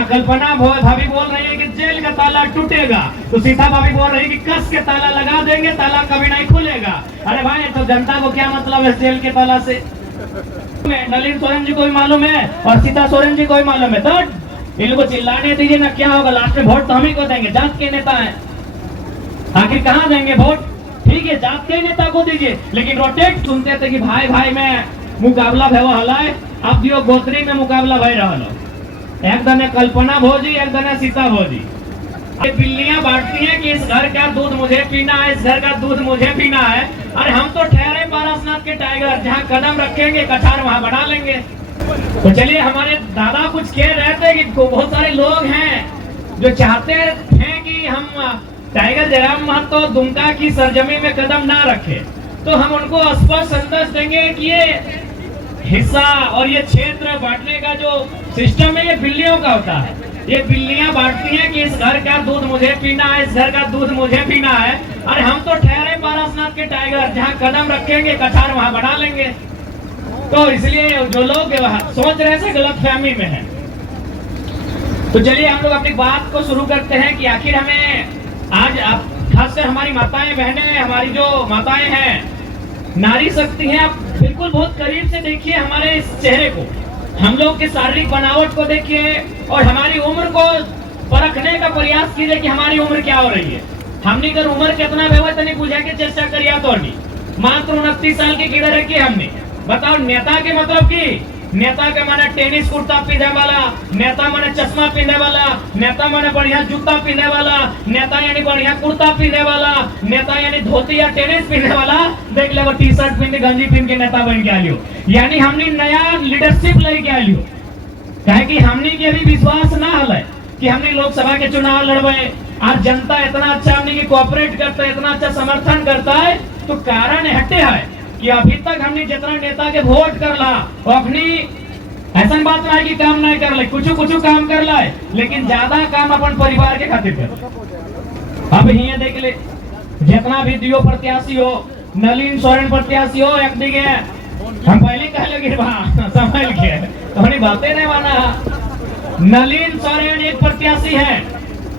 हाँ, कल्पना भाभी बोल रही है कि जेल का ताला टूटेगा, तो सीता भाभी बोल रही है कि कस के ताला लगा देंगे, ताला कभी नहीं खुलेगा। अरे भाई, तो जनता को क्या मतलब है जेल के ताला से? नलिन सोरेन जी को भी मालूम है और सीता सोरेन जी को भी मालूम है। तो इनको चिल्लाने दीजिए ना, क्या होगा लास्ट में? वोट तो हम ही को देंगे, जात के नेता है, आखिर कहाँ देंगे वोट? ठीक है, जात के नेता को दीजिए, लेकिन रोटेट सुनते थे कि भाई भाई में मुकाबला भय हलाए, अब दियो गोत्री में मुकाबला भय रहा। एक दने कल्पना भोजी, एक दने सीता भोजी। ये बिल्लियां बांटती हैं कि इस घर का दूध मुझे पीना है, इस घर का दूध मुझे पीना है। अरे हम तो ठहरे पारसनाथ के टाइगर, जहाँ कदम रखेंगे कछार वहाँ बढ़ा लेंगे। तो चलिए, हमारे दादा कुछ कह रहे थे कि बहुत सारे लोग हैं जो चाहते हैं कि हम टाइगर जयराम महतो दुमका की सरजमी में कदम ना रखे, तो हम उनको स्पष्ट संदेश देंगे कि ये हिस्सा और ये क्षेत्र बांटने का जो सिस्टम है ये बिल्लियों का होता है। ये बिल्लियां बांटती हैं कि इस घर का दूध मुझे पीना है, इस घर का दूध मुझे पीना है। अरे हम तो ठहरे पारसनाथ के टाइगर, जहाँ कदम रखेंगे कछार वहाँ बढ़ा लेंगे। तो इसलिए जो लोग सोच रहे थे गलतफहमी में है। तो चलिए हम लोग अपनी बात को शुरू करते हैं कि आखिर हमें आज खासकर हमारी माताएं बहनें, हमारी जो माताएं हैं, नारी शक्ति है, आप बिल्कुल बहुत करीब से देखिए हमारे इस चेहरे को, हम लोग की शारीरिक बनावट को देखिए और हमारी उम्र को परखने का प्रयास कीजिए कि हमारी उम्र क्या हो रही है। हमने अगर उम्र कितना व्यवस्था नहीं पूछा के चर्चा करिए तो नहीं, मात्र 29 साल की किधर रखी हमने। बताओ, नेता के मतलब की नेता के माने टेनिस कुर्ता पहने वाला, नेता माने चश्मा पहने वाला, नेता माने बढ़िया जूता पहने वाला, नेता यानी बढ़िया कुर्ता पहने वाला, नेता यानी धोती या टेनिस पहने वाला। देख ले, वो टी शर्ट पहन के गंजी पहन के नेता बन के आलियो, यानी हमने नया लीडरशिप लेके आलियो। कहे कि हमने के भी विश्वास ना हल कि हमने लोकसभा के चुनाव लड़वे, आज जनता इतना अच्छा हमने की कोऑपरेट करता है, इतना अच्छा समर्थन करता है। तो कारण हटे है कि अभी तक हमने जितना नेता के वोट कर ला, वो अपनी ऐसा बात नहीं कि काम नहीं कर ले, कुछ काम कर ला, लेकिन ज्यादा काम अपन परिवार के खातिर कर। अब ये देख ले, जितना भी दियो प्रत्याशी हो, नलिन सोरेन प्रत्याशी हो, एक दिखे हम पहले कह लगे संभाल के तो बातें नहीं माना। नलिन सोरेन एक प्रत्याशी है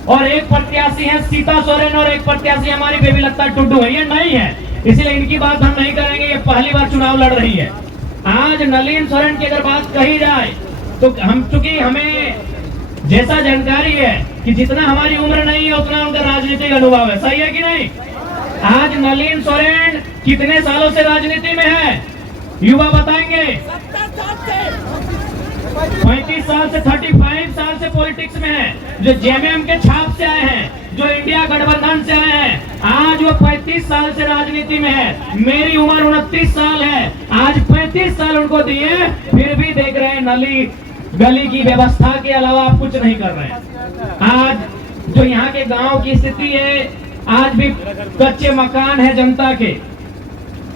और एक प्रत्याशी है सीता सोरेन और एक प्रत्याशी हमारी बेबी लता टुड्डू है। ये नहीं है, इसलिए इनकी बात हम नहीं करेंगे। ये पहली बार चुनाव लड़ रही है। आज नलिन सोरेन की अगर बात कही जाए तो हम, चूंकि हमें जैसा जानकारी है कि जितना हमारी उम्र नहीं है उतना उनका राजनीतिक अनुभव है, सही है कि नहीं? आज नलिन सोरेन कितने सालों से राजनीति में है, युवा बताएंगे? 35 साल से 35 साल से पॉलिटिक्स में है, जो जेएमएम के छाप से आए हैं, जो इंडिया गठबंधन से आए हैं। आज वो 35 साल से राजनीति में है। मेरी उम्र 29 साल है, आज 35 साल उनको दिए, फिर भी देख रहे हैं नली गली की व्यवस्था के अलावा आप कुछ नहीं कर रहे हैं। आज जो यहाँ के गांव की स्थिति है, आज भी कच्चे मकान है जनता के,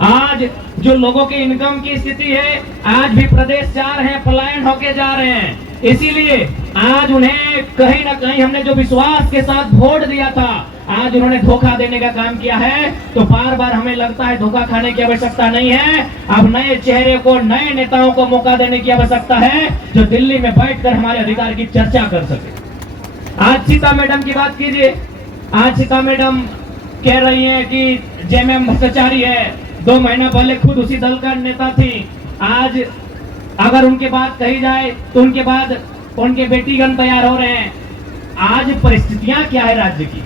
आज जो लोगों की इनकम की स्थिति है, आज भी प्रदेश जा रहे हैं, पलायन होके जा रहे हैं। इसीलिए आज उन्हें कहीं ना कहीं हमने जो विश्वास के साथ वोट दिया था, आज उन्होंने धोखा देने का काम किया है। तो बार बार हमें लगता है धोखा खाने की आवश्यकता नहीं है। अब नए चेहरे को, नए नेताओं को मौका देने की आवश्यकता है, जो दिल्ली में बैठकर हमारे अधिकार की चर्चा कर सके। आज सीता मैडम की बात कीजिए। आज सीता मैडम कह रही है कि जेएमएम भ्रष्टाचारी है। 2 महीना पहले खुद उसी दल का नेता थी। आज अगर उनके बात कही जाए तो उनके बाद उनके बेटीगण तैयार हो रहे हैं। आज परिस्थितियां क्या है राज्य की?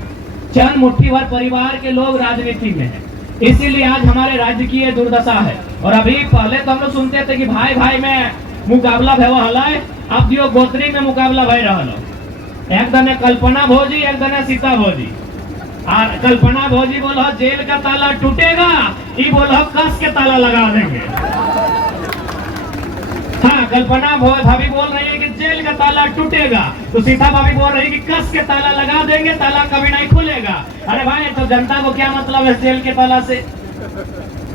चंद मुट्ठी भर परिवार के लोग राजनीति में हैं, इसीलिए आज हमारे राज्य की ये दुर्दशा है। और अभी पहले तो हम लोग सुनते थे कि भाई भाई में मुकाबला भय हलाए, अब दियो गोत्री में मुकाबला भय रहा। एक दने कल्पना भोजी, एक दने सीता भोजी। और कल्पना भोजी बोलो जेल का ताला टूटेगा, ये बोलो कस के ताला लगा देंगे। हाँ, कल्पना भाभी बोल रही है कि जेल का ताला टूटेगा, तो सीता भाभी बोल रही है कि कस के ताला लगा देंगे, ताला कभी नहीं खुलेगा। अरे भाई, तो जनता को क्या मतलब है जेल के ताला से?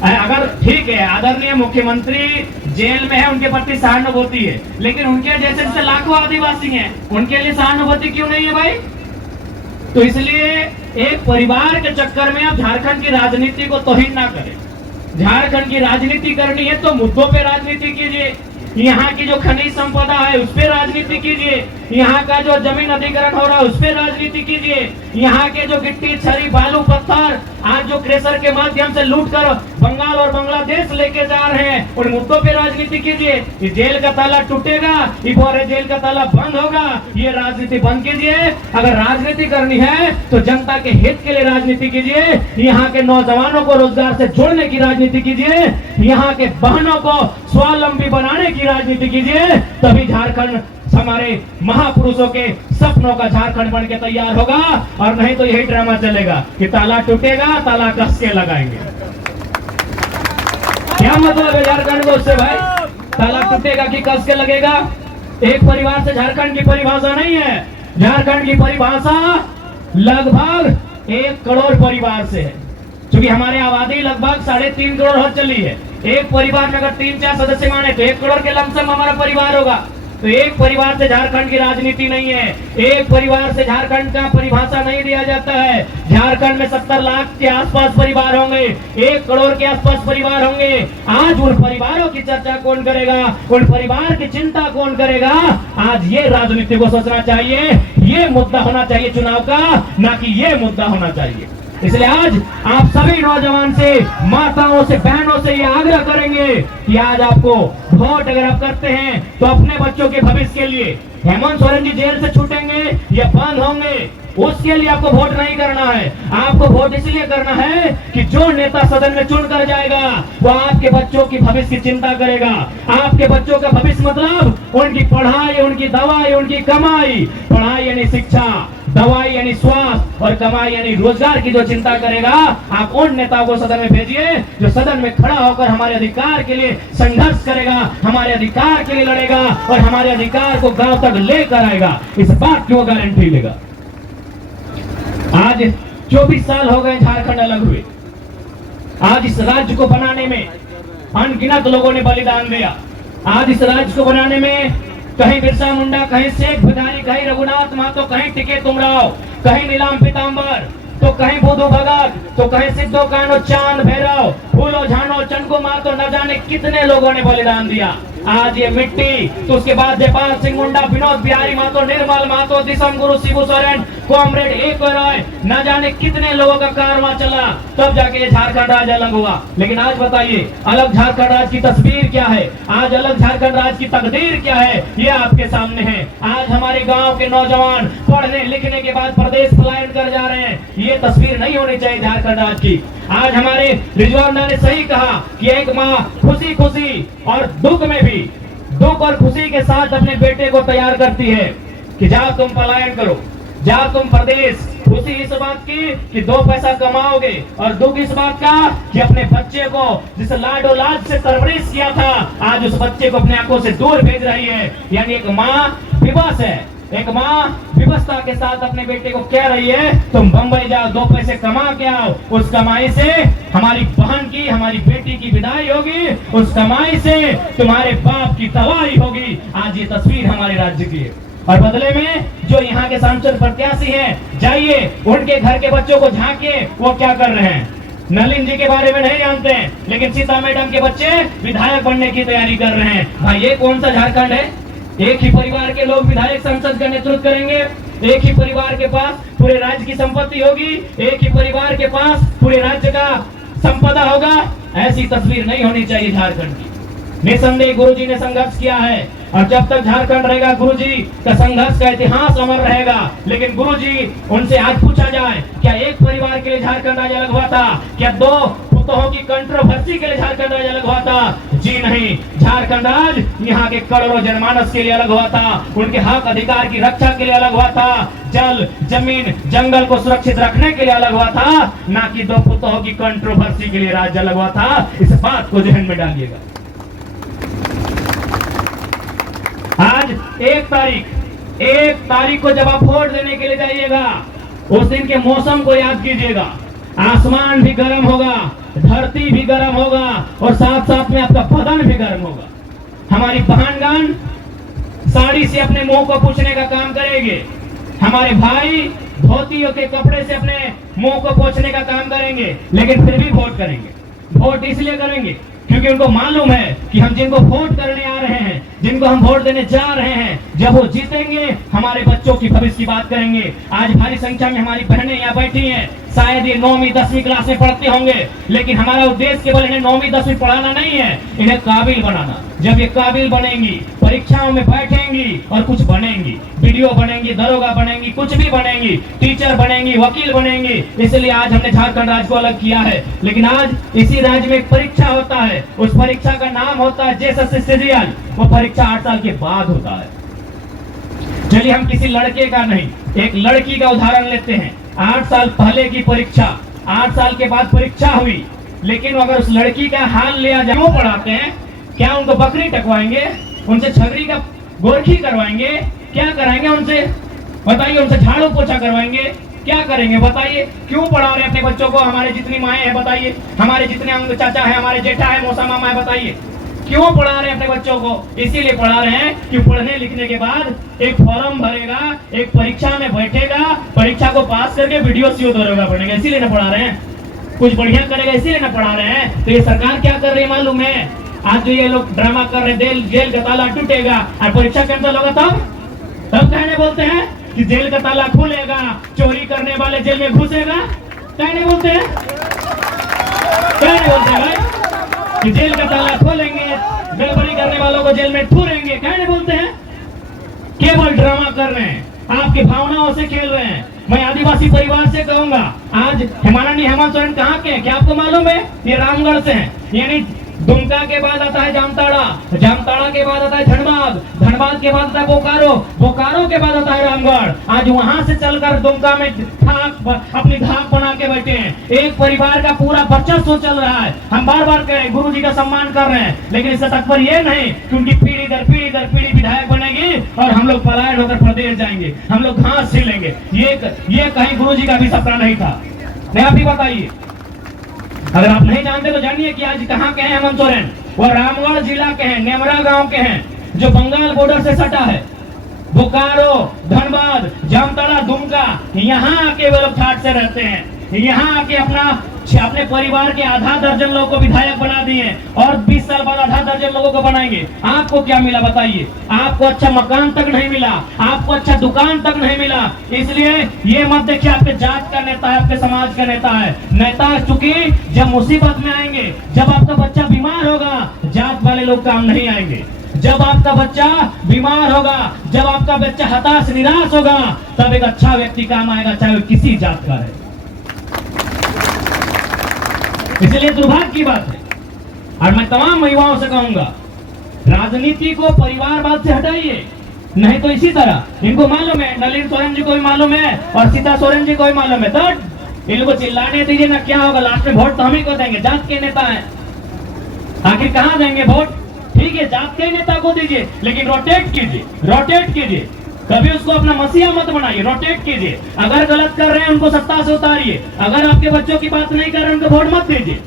अगर ठीक है, आदरणीय मुख्यमंत्री जेल में है, उनके प्रति सहानुभूति है, लेकिन उनके जैसे लाखों आदिवासी हैं, उनके लिए सहानुभूति क्यों नहीं है भाई? तो इसलिए एक परिवार के चक्कर में आप झारखंड की राजनीति को तौहीन ना करें। झारखंड की राजनीति करनी है तो मुद्दों पे राजनीति कीजिए। यहाँ की जो खनिज संपदा है उस पर राजनीति कीजिए, यहाँ का जो जमीन अधिग्रहण हो रहा है उस पर राजनीति कीजिए, यहाँ के जो गिट्टी छरी बालू पत्थर आज जो क्रेशर के माध्यम से लूट कर बंगाल और बांग्लादेश लेके जा रहे हैं उन मुद्दों पे राजनीति कीजिए। ये जेल का ताला टूटेगा, ये जेल का ताला बंद होगा, ये राजनीति बंद कीजिए। अगर राजनीति करनी है तो जनता के हित के लिए राजनीति कीजिए, यहाँ के नौजवानों को रोजगार से जोड़ने की राजनीति कीजिए, यहाँ के बहनों को स्वावलंबी बनाने की राजनीति कीजिए, तभी झारखंड हमारे महापुरुषों के सपनों का झारखंड बन के तैयार होगा। और नहीं तो यही ड्रामा चलेगा कि ताला टूटेगा, ताला कस के लगाएंगे। क्या मतलब है झारखंड को उससे भाई? ताला टूटेगा कि कस के लगेगा? एक परिवार से झारखंड की परिभाषा नहीं है, झारखंड की परिभाषा लगभग 1 करोड़ परिवार से है, क्योंकि हमारे आबादी लगभग 3.5 करोड़ हो चली है। एक परिवार में अगर 3-4 सदस्य माने तो 1 करोड़ के लमसम हमारा परिवार होगा। तो एक परिवार से झारखंड की राजनीति नहीं है, एक परिवार से झारखंड का परिभाषा नहीं दिया जाता है। झारखंड में 70 लाख के आसपास परिवार होंगे, 1 करोड़ के आसपास परिवार होंगे। आज उन परिवारों की चर्चा कौन करेगा, उन परिवार की चिंता कौन करेगा? आज ये राजनीति को सोचना चाहिए, ये मुद्दा होना चाहिए चुनाव का, ना कि ये मुद्दा होना चाहिए। इसलिए आज आप सभी नौजवान से, माताओं से, बहनों से ये आग्रह करेंगे कि आज आपको वोट अगर आप करते हैं तो अपने बच्चों के भविष्य के लिए, हेमंत सोरेन जी जेल से छूटेंगे या बंद होंगे उसके लिए आपको वोट नहीं करना है। आपको वोट इसलिए करना है कि जो नेता सदन में चुन कर जाएगा वो आपके बच्चों की भविष्य की चिंता करेगा। आपके बच्चों का भविष्य मतलब उनकी पढ़ाई, उनकी दवाई, उनकी कमाई। पढ़ाई यानी शिक्षा, दवाई यानी स्वास्थ्य और कमाई यानी रोजगार की जो चिंता करेगा। आप उन नेताओं को सदन में भेजिए जो सदन में खड़ा होकर हमारे अधिकार के लिए संघर्ष करेगा, हमारे अधिकार के लिए लड़ेगा और हमारे अधिकार को गांव तक लेकर आएगा। इस बात की वो गारंटी लेगा। आज 24 साल हो गए झारखंड अलग हुए। आज इस राज्य को बनाने में अनगिनत लोगों ने बलिदान दिया। आज इस राज्य को बनाने में कहीं बिरसा मुंडा, कहीं शेख भिखारी, कहीं रघुनाथ महतो, कहीं टिके तुमराव, कहीं नीलाम पीताम्बर, तो कहीं बुधु भगत, तो कहीं सिद्धो कानो, चांद भैरव, फूलो झानो, चंदू महतो, न जाने कितने लोगों ने बलिदान दिया। आज ये मिट्टी, तो उसके बाद जयपाल सिंह मुंडा, विनोद बिहारी महतो, निर्मल महतो, दिसम गुरु, शिबू सोरेन, कॉमरेड एक रॉय, न जाने कितने लोगों का कारवां चला, तब जाके ये झारखंड राज्य अलग हुआ। लेकिन आज बताइए अलग झारखंड राज्य की तस्वीर क्या है? आज अलग झारखंड राज्य की तकदीर क्या है? ये आपके सामने है। आज हमारे गांव के नौजवान पढ़ने लिखने के बाद प्रदेश पलायन कर जा रहे हैं। ये तस्वीर नहीं होनी चाहिए झारखंड राज्य की। आज हमारे रिजवाना ने सही कहा कि एक माँ खुशी खुशी और दुख में भी, दुख और खुशी के साथ अपने बेटे को तैयार करती है कि जाओ तुम पलायन करो, जाओ तुम प्रदेश। खुशी इस बात की कि 2 पैसा कमाओगे और दुख इस बात का कि अपने बच्चे को जिस लाडो लाड से परवरिश किया था आज उस बच्चे को अपने आंखों से दूर भेज रही है। यानी एक माँ विवश है, एक माँ विवशता के साथ अपने बेटे को कह रही है तुम बंबई जाओ, 2 पैसे कमा के आओ। उस कमाई से हमारी बहन की, हमारी बेटी की विदाई होगी, उस कमाई से तुम्हारे बाप की तबाही होगी। आज ये तस्वीर हमारे राज्य की है। और बदले में जो यहाँ के सांसद प्रत्याशी हैं, जाइए उनके घर के बच्चों को झांकिए वो क्या कर रहे हैं। नलिन जी के बारे में नहीं जानते हैं, लेकिन सीता मैडम के बच्चे विधायक बनने की तैयारी कर रहे हैं। भाई ये कौन सा झारखंड है? एक ही परिवार के लोग विधायक संसद का नेतृत्व करेंगे, एक ही परिवार के पास पूरे राज्य की संपत्ति होगी, एक ही परिवार के पास पूरे राज्य का संपदा होगा। ऐसी तस्वीर नहीं होनी चाहिए झारखंड की। निसंदेह गुरुजी ने संघर्ष किया है और जब तक झारखंड रहेगा गुरुजी का संघर्ष का इतिहास अमर रहेगा। लेकिन गुरुजी उनसे आज पूछा जाए क्या एक परिवार के लिए झारखंड राज्य अलग हुआ था? क्या 2 पुतों की कंट्रोवर्सी के लिए झारखंड राज्य अलग हुआ था? जी नहीं, झारखंड राज्य यहाँ के करोड़ों जनमानस के लिए अलग हुआ था, उनके हक अधिकार की रक्षा के लिए अलग हुआ था, जल जमीन जंगल को सुरक्षित रखने के लिए अलग हुआ था, ना कि 2 पुतों की कंट्रोवर्सी के लिए राज्य अलग हुआ था। इस बात को ध्यान में डालिएगा। आज 1 तारीख को जब आप वोट देने के लिए जाइएगा उस दिन के मौसम को याद कीजिएगा। आसमान भी गर्म होगा, धरती भी गर्म होगा और साथ साथ में आपका बदन भी गर्म होगा। हमारी बहनगण साड़ी से अपने मुंह को पोंछने का काम करेंगे, हमारे भाई धोतियों के कपड़े से अपने मुंह को पोंछने का काम करेंगे, लेकिन फिर भी वोट करेंगे। वोट इसलिए करेंगे क्योंकि उनको मालूम है कि हम जिनको वोट करने आ रहे हैं, जिनको हम वोट देने जा रहे हैं, जब वो जीतेंगे हमारे बच्चों की भविष्य की बात करेंगे। आज भारी संख्या में हमारी बहनें यहाँ बैठी हैं, शायद ये 9वीं 10वीं क्लास में पढ़ते होंगे, लेकिन हमारा उद्देश्य केवल इन्हें 9वीं 10वीं पढ़ाना नहीं है, इन्हें काबिल बनाना। जब ये काबिल बनेंगी, परीक्षाओं में बैठेंगी और कुछ बनेंगी, वीडियो बनेंगी, दरोगा बनेंगी, कुछ भी बनेंगी, टीचर बनेंगी, वकील बनेंगी। इसलिए आज हमने झारखंड राज्य को अलग किया है। लेकिन आज इसी राज्य में एक परीक्षा होता है, उस परीक्षा का नाम होता है जेएसएससी सीरियल। वो परीक्षा 8 साल के बाद होता है। चलिए हम किसी लड़के का नहीं, एक लड़की का उदाहरण लेते हैं। 8 साल पहले की परीक्षा, 8 साल के बाद परीक्षा हुई, लेकिन अगर उस लड़की का हाल लिया जाए, क्यों पढ़ाते हैं? क्या उनको बकरी टकवाएंगे? उनसे छगरी का गोरखी करवाएंगे? क्या कराएंगे उनसे? बताइए। उनसे झाड़ू पोछा करवाएंगे? क्या करेंगे? बताइए। क्यों पढ़ा रहे हैं अपने बच्चों को? हमारे जितनी माएँ हैं बताइए, हमारे जितने अंग चाचा है, हमारे जेठा है, मौसा मामा है, बताइए क्यों पढ़ा रहे हैं अपने बच्चों को? इसीलिए पढ़ा रहे हैं कि पढ़ने लिखने के बाद एक फॉर्म भरेगा, एक परीक्षा में बैठेगा, परीक्षा को पास करके वीडियो सीओ दरोगा बनेगा। इसीलिए ना पढ़ा रहे हैं, कुछ बढ़िया करेगा इसीलिए ना पढ़ा रहे हैं। तो ये सरकार क्या कर रही है मालूम है? आज जो ये लोग ड्रामा कर रहे हैं, जेल का ताला टूटेगा और परीक्षा कैंसिल होगा, तब कहने बोलते हैं कि जेल का ताला खुलेगा, चोरी करने वाले जेल में घुसेगा। कहने बोलते हैं, कहने बोलते हैं भाई कि जेल का ताला खोलेंगे, गड़बड़ी करने वालों को जेल में ठूरेंगे। कहने बोलते हैं, केवल ड्रामा कर रहे हैं, आपकी भावनाओं से खेल रहे हैं। मैं आदिवासी परिवार से कहूंगा, आज माननीय हेमंत सोरेन कहाँ के हैं क्या आपको मालूम है? ये रामगढ़ से हैं। यानी दुमका के बाद आता है जामताड़ा, जामताड़ा के बाद आता है धनबाद, धनबाद के बाद आता है बोकारो, बोकारो के बाद आता है रामगढ़। आज वहां से चलकर दुमका में अपनी धाक बना के बैठे हैं। एक परिवार का पूरा वर्चस्व चल रहा है। हम बार बार कह रहे हैं, गुरु जी का सम्मान कर रहे हैं, लेकिन इससे तात्पर्य ये नहीं कि उनकी पीढ़ी दर पीढ़ी दर पीढ़ी विधायक बनेगी और हम लोग पलायन होकर प्रदेश जाएंगे, हम लोग घास झेलेंगे। ये कहीं गुरु जी का भी सपना नहीं था। नहीं, आप ही बताइए। अगर आप नहीं जानते तो जानिए कि आज कहाँ के हैं हेमंत सोरेन। वो रामगढ़ जिला के हैं, नेमरा गांव के हैं, जो बंगाल बॉर्डर से सटा है। बोकारो, धनबाद, जामताड़ा, दुमका, यहाँ आके वो लोग ठाट से रहते हैं। यहाँ आके अपने परिवार के आधा दर्जन लोगों को विधायक बना दिए और 20 साल बाद आधा दर्जन लोगों को बनाएंगे। आपको क्या मिला बताइए? आपको अच्छा मकान तक नहीं मिला, आपको अच्छा दुकान तक नहीं मिला। इसलिए ये मत देखिए आपके जात का नेता है, आपके समाज का नेता है। नेता चूंकि जब मुसीबत में आएंगे, जब आपका बच्चा बीमार होगा, जात वाले लोग काम नहीं आएंगे। जब आपका बच्चा बीमार होगा, जब आपका बच्चा हताश निराश होगा, तब एक अच्छा व्यक्ति काम आएगा, चाहे वो किसी जात का है। इसलिए दुर्भाग्य की बात है। और मैं तमाम युवाओं से कहूंगा, राजनीति को परिवारवाद से हटाइए, नहीं तो इसी तरह इनको मालूम है, नलिन सोरेन जी को भी मालूम है और सीता सोरेन जी को भी मालूम है, तो इनको चिल्लाने दीजिए ना, क्या होगा? लास्ट में वोट तो हम ही को देंगे, जात के नेता है। आखिर कहां देंगे वोट? ठीक है, जात के नेता को दीजिए, लेकिन रोटेट कीजिए, रोटेट कीजिए। कभी उसको अपना मसीहा मत बनाइए, रोटेट कीजिए। अगर गलत कर रहे हैं उनको सत्ता से उतारिए, अगर आपके बच्चों की बात नहीं कर रहे हैं उनको वोट मत दीजिए।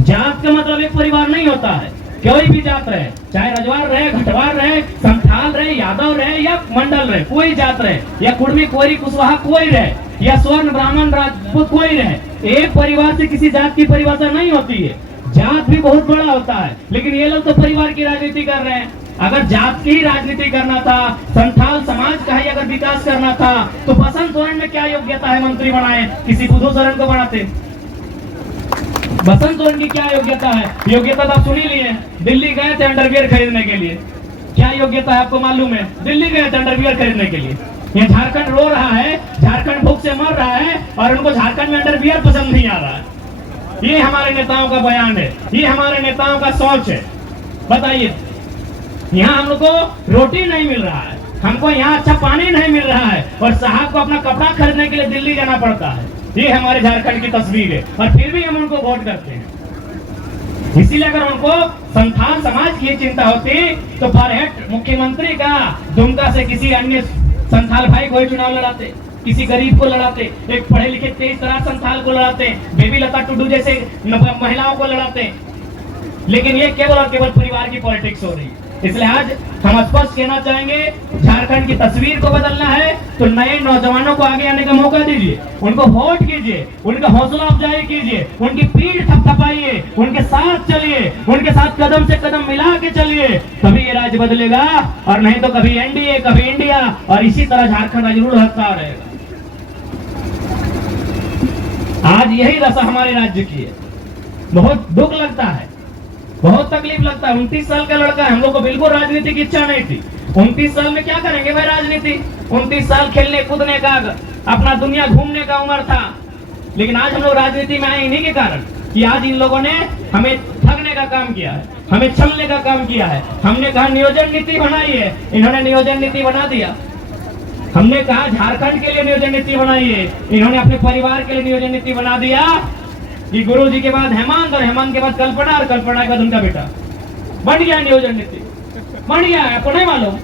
जात का मतलब एक परिवार नहीं होता है। कोई भी जात रहे, चाहे रजवार रहे, घटवार रहे, संथाल रहे, यादव रहे या मंडल रहे, कोई जात रहे, या कुर्मी, कोरी, कुशवाहा कोई रहे, या स्वर्ण, ब्राह्मण, राजपूत कोई रहे, एक परिवार से किसी जात की परिभाषा नहीं होती है। जात भी बहुत बड़ा होता है, लेकिन ये लोग तो परिवार की राजनीति कर रहे हैं। अगर जात की ही राजनीति करना था, संथाल समाज का ही अगर विकास करना था, तो बसंत सोरेन में क्या योग्यता है मंत्री बनाए? किसी बुद्धू सोरेन को बनाते। बसंत सोरेन की क्या योग्यता है? योग्यता तो आप सुन ही लिए, दिल्ली गए थे अंडरवियर खरीदने के लिए। क्या योग्यता है आपको मालूम है? दिल्ली गए थे अंडरवियर खरीदने के लिए। ये झारखंड रो रहा है, झारखंड भूख से मर रहा है और उनको झारखंड में अंडरवियर पसंद नहीं आ रहा है। ये हमारे नेताओं का बयान है, ये हमारे नेताओं का सोच है। बताइए, यहाँ हम लोग को रोटी नहीं मिल रहा है, हमको यहाँ अच्छा पानी नहीं मिल रहा है और साहब को अपना कपड़ा खरीदने के लिए दिल्ली जाना पड़ता है। ये हमारे झारखंड की तस्वीर है और फिर भी हम उनको वोट करते हैं। इसीलिए अगर उनको संथाल समाज की चिंता होती तो बरहेट मुख्यमंत्री का दुमका से किसी अन्य संथाल भाई को चुनाव लड़ाते, किसी गरीब को लड़ाते, एक पढ़े लिखे तेज तरह संथाल को लड़ाते, बेबी लता टुडू जैसे महिलाओं को लड़ाते। लेकिन ये केवल और केवल परिवार की पॉलिटिक्स हो रही है। इसलिए आज हम स्पष्ट कहना चाहेंगे, झारखंड की तस्वीर को बदलना है तो नए नौजवानों को आगे आने का मौका दीजिए, उनको वोट कीजिए, उनका हौसला अफजाई कीजिए, उनकी पीठ थपथपाइए, उनके साथ चलिए, उनके साथ कदम से कदम मिला के चलिए, तभी ये राज्य बदलेगा। और नहीं तो कभी एनडीए, कभी इंडिया, और इसी तरह झारखंड राज्य रूढ़ हकता रहेगा। आज यही दशा हमारे राज्य की है। बहुत दुख लगता है, बहुत तकलीफ लगता है। 29 साल का लड़का है, हम लोग को बिल्कुल राजनीति की इच्छा नहीं थी। 29 साल में क्या करेंगे भाई राजनीति? 29 साल खेलने कूदने का, अपना दुनिया घूमने का उम्र था। लेकिन आज हम लोग राजनीति में आए इन्हीं के कारण कि आज इन लोगों ने हमें ठगने का काम किया है, हमें छलने का काम किया है। हमने कहा नियोजन नीति बनाई है, इन्होंने नियोजन नीति बना दिया। हमने कहा झारखंड के लिए नियोजन नीति बनाई है, इन्होंने अपने परिवार के लिए नियोजन नीति बना दिया कि गुरु जी के बाद हेमंत और हेमंत के बाद कल्पना और कल्पना के बाद उनका बेटा। बन गया नियोजन नीति, बन गया है, आपको नहीं मालूम?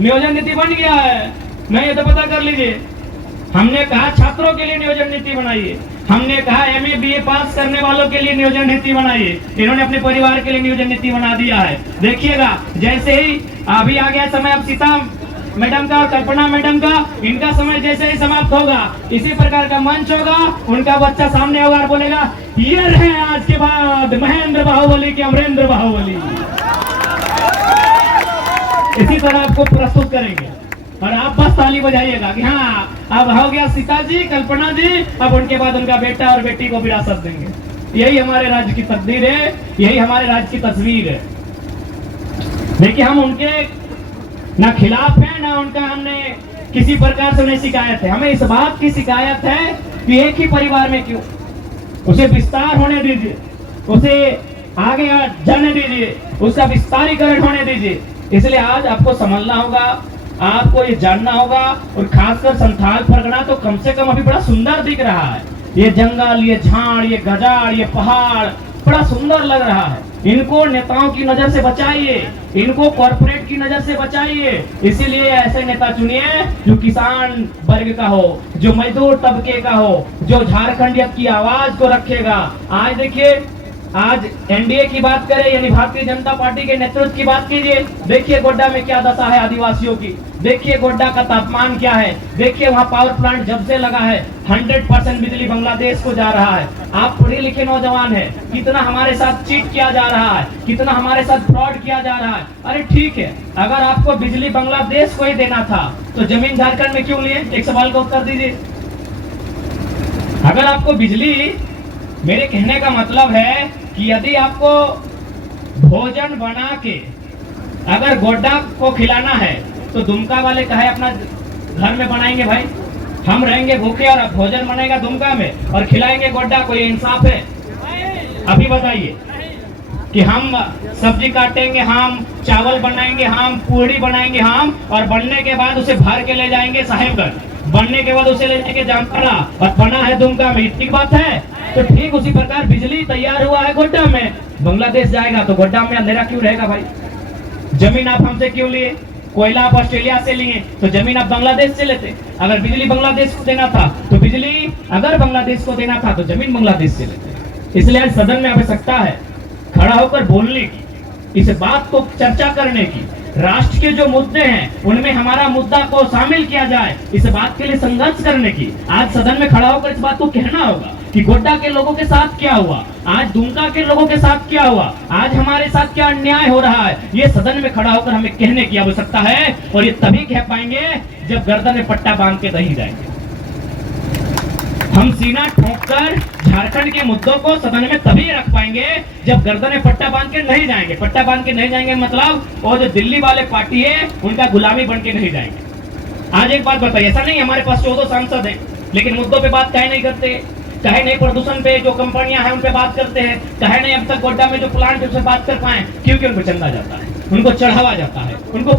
नियोजन नीति बन गया है, नहीं तो पता कर लीजिए। हमने कहा छात्रों के लिए नियोजन नीति बनाइए, हमने कहा एमए बीए पास करने वालों के लिए नियोजन नीति बनाइए, इन्होंने अपने परिवार के लिए नियोजन नीति बना दिया है। देखिएगा जैसे ही अभी आ गया समय, अब सीता मैडम का और कल्पना मैडम का, इनका समय जैसे ही समाप्त होगा, इसी प्रकार का मंच होगा, उनका बच्चा सामने होगा और बोलेगा ये रहे आज के बाद महेंद्र बाहुबली के अमरेंद्र बाहुबली। इसी तरह आपको प्रस्तुत करेंगे और आप बस ताली बजाइएगा कि हाँ अब हो गया सीता जी, कल्पना जी, अब उनके बाद उनका बेटा और बेटी को विरासत देंगे। यही हमारे राज्य की तकदीर है, यही हमारे राज्य की तस्वीर है। देखिए हम उनके ना खिलाफ है, ना उनका हमने किसी प्रकार से उन्हें शिकायत है। हमें इस बात की शिकायत है कि एक ही परिवार में क्यों, उसे विस्तार होने दीजिए, उसे आगे जाने दीजिए, उसका विस्तारीकरण होने दीजिए। इसलिए आज आपको समझना होगा, आपको ये जानना होगा, और खासकर संथाल परगना तो कम से कम अभी बड़ा सुंदर दिख रहा है। ये जंगल, ये झाड़, ये गजाड़, ये पहाड़ बड़ा सुंदर लग रहा है। इनको नेताओं की नजर से बचाइए, इनको कॉर्पोरेट की नजर से बचाइए। इसीलिए ऐसे नेता चुनिए जो किसान वर्ग का हो, जो मजदूर तबके का हो, जो झारखंडियत की आवाज को रखेगा। आज देखिए, आज एनडीए की बात करें यानी भारतीय जनता पार्टी के नेतृत्व की बात कीजिए, देखिए गोड्डा में क्या दशा है आदिवासियों की, देखिए गोड्डा का तापमान क्या है, देखिए वहाँ पावर प्लांट जब से लगा है 100% बिजली बांग्लादेश को जा रहा है। आप पढ़े लिखे नौजवान हैं, कितना हमारे साथ चीट किया जा रहा है, कितना हमारे साथ फ्रॉड किया जा रहा है। अरे ठीक है, अगर आपको बिजली बांग्लादेश को ही देना था तो जमीन झारखंड में क्यों लिए? एक सवाल का उत्तर दीजिए। अगर आपको बिजली, मेरे कहने का मतलब है कि यदि आपको भोजन बना के अगर गोड्डा को खिलाना है तो दुमका वाले कहे अपना घर में बनाएंगे भाई, हम रहेंगे भूखे और भोजन बनेगा दुमका में और खिलाएंगे गोड्डा को, ये इंसाफ है? अभी बताइए कि हम सब्जी काटेंगे, हम चावल बनाएंगे, हम पूड़ी बनाएंगे, हम और बनने के बाद उसे भर के ले जाएंगे साहेबगंज, बनने के बाद उसे ले जाएंगे जामताड़ा और बना है दुमका में, इतनी बात है। तो ठीक उसी प्रकार बिजली तैयार हुआ है गोड्डा में, बांग्लादेश जाएगा तो गोड्डा में अंधेरा क्यों रहेगा भाई? जमीन आप हमसे क्यों लिए? कोयला आप ऑस्ट्रेलिया से लिए तो जमीन आप बांग्लादेश से लेते। अगर बिजली बांग्लादेश को देना था तो बिजली, अगर बांग्लादेश को देना था तो जमीन बांग्लादेश से लेते। इसलिए आज सदन में आवश्यकता है खड़ा होकर बोलने की, इस बात को चर्चा करने की, राष्ट्र के जो मुद्दे हैं उनमें हमारा मुद्दा को शामिल किया जाए, इस बात के लिए संघर्ष करने की। आज सदन में खड़ा होकर इस बात को कहना होगा कि गोड्डा के लोगों के साथ क्या हुआ, आज दुमका के लोगों के साथ क्या हुआ, आज हमारे साथ क्या अन्याय हो रहा है, ये सदन में खड़ा होकर हमें कहने की आवश्यकता है। और ये तभी कह पाएंगे जब गर्दन में पट्टा बांध के नहीं जाएंगे। हम सीना ठोंककर झारखंड के मुद्दों को सदन में तभी रख पाएंगे जब गर्दन में पट्टा बांध के नहीं जाएंगे। पट्टा बांध के नहीं जाएंगे मतलब वो जो दिल्ली वाले पार्टी है उनका गुलामी बन के नहीं जाएंगे। आज एक बात बताइए, ऐसा नहीं हमारे पास 14 सांसद हैं लेकिन मुद्दों पे बात काहे नहीं करते? चाहे नहीं प्रदूषण पे जो कंपनियां हैं उन पे बात करते हैं, चाहे नहीं अब तक गोड्डा में जो प्लांट है उस पे बात कर पाए, क्योंकि उनको चंदा जाता है, उनको चढ़ावा जाता है, उनको